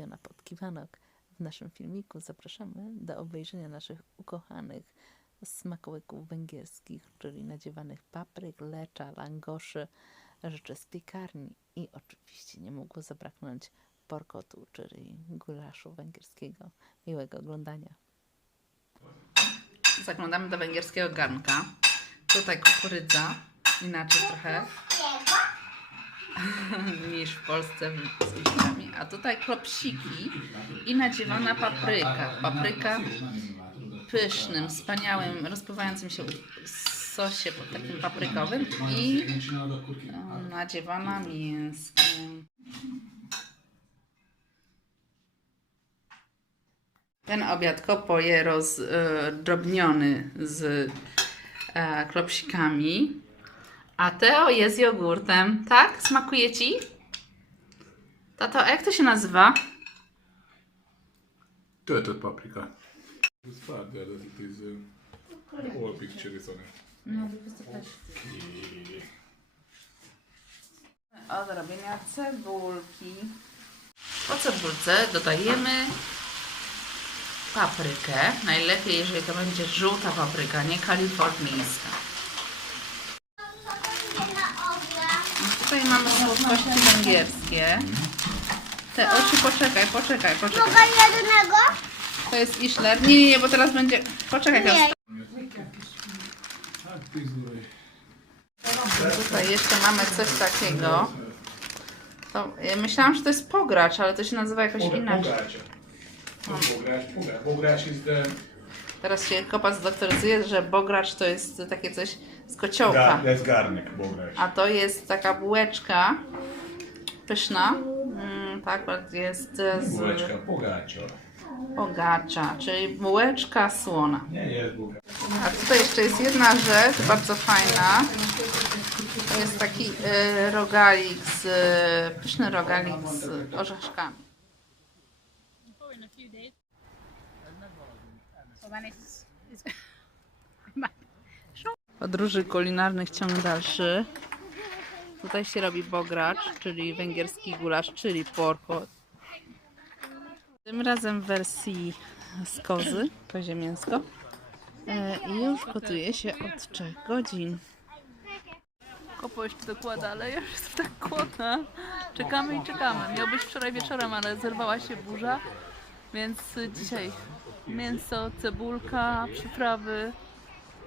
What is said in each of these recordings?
Jona Podkiwanok. W naszym filmiku zapraszamy do obejrzenia naszych ukochanych smakołyków węgierskich, czyli nadziewanych papryk, lecza, langoszy, rzeczy z piekarni i oczywiście nie mogło zabraknąć porkotu, czyli gulaszu węgierskiego. Miłego oglądania. Zaglądamy do węgierskiego garnka. Tutaj kukurydza, inaczej trochę niż w Polsce z liśćami. A tutaj klopsiki i nadziewana papryka. Papryka pysznym, wspaniałym, rozpływającym się sosie takim paprykowym i e, nadziewana mięskiem. Ten obiad kopoje rozdrobniony z e, klopsikami. A Teo jest jogurtem, tak? Smakuje ci? Tato, a jak to się nazywa? Töltött paprika. Ez fárdja, de itt is uh, all picture is on it. No, Od robienia cebulki. Po cebulce dodajemy paprykę. Najlepiej, jeżeli to będzie żółta papryka, nie kalifornijska. Tutaj mamy słodkości węgierskie. Te oczy, poczekaj, poczekaj, poczekaj. Mogę jednego? To jest Ischler. Nie, nie, nie, bo teraz będzie... Poczekaj, teraz. Hát 10 óra. Tutaj jeszcze mamy coś takiego. To, ja myślałam, że to jest pogracz, ale to się nazywa jakoś inaczej. Nem bográs, bográs. Bográs is the... Teraz się kopa zdoktoryzuje, że bogracz to jest takie coś z kociołka. Gár, ez garnek, bográs. A to jest taka bułeczka pyszna. Mm, tak, jest z Bułeczka, pogácsa. bogacza, czyli bułeczka słona. Nie jest bográs. A tutaj jeszcze jest jedna rzecz, bardzo fajna. To jest taki y, rogalik z, pyszny rogalik z orzeszkami. Podróży kulinarnych ciąg dalszy. Tutaj się robi bogracz, czyli węgierski gulasz, czyli porko. Tym razem w wersji z kozy, kozie mięsko. E, I już gotuje się od 3 godzin. Kopo jeszcze dokłada, ale ja już jestem tak głodna. Czekamy i czekamy. Miał być wczoraj wieczorem, ale zerwała się burza. Więc dzisiaj mięso, cebulka, przyprawy.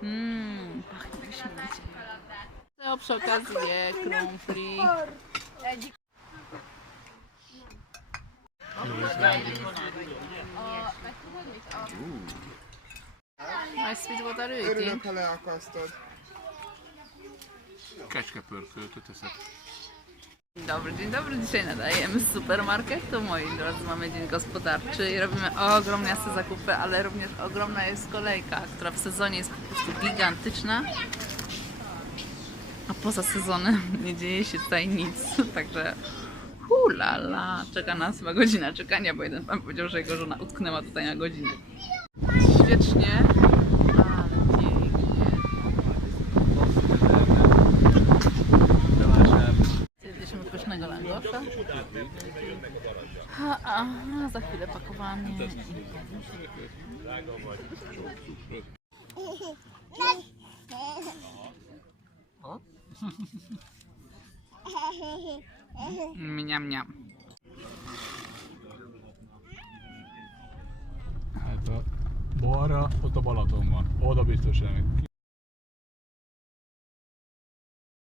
Mmm, pachnie wyśmienicie. To przy okazji je krumpli. Nice sweet water Örülök, ha leakasztod. Kecskepörköltöt eszek. Dzień dobry, dzień dobry. Dzisiaj nadajemy z supermarketu, moi drodzy. Mamy dzień gospodarczy i robimy ogromne zakupy, ale również ogromna jest kolejka, która w sezonie jest po prostu gigantyczna. A poza sezonem nie dzieje się tutaj nic, także hulala, czeka nas chyba godzina czekania, bo jeden pan powiedział, że jego żona utknęła tutaj na godzinę. Świecznie, A, a, a za chwilę pakowanie. Mniam, mniam. Hát a balra, ott a Balaton van. Oda biztos nem.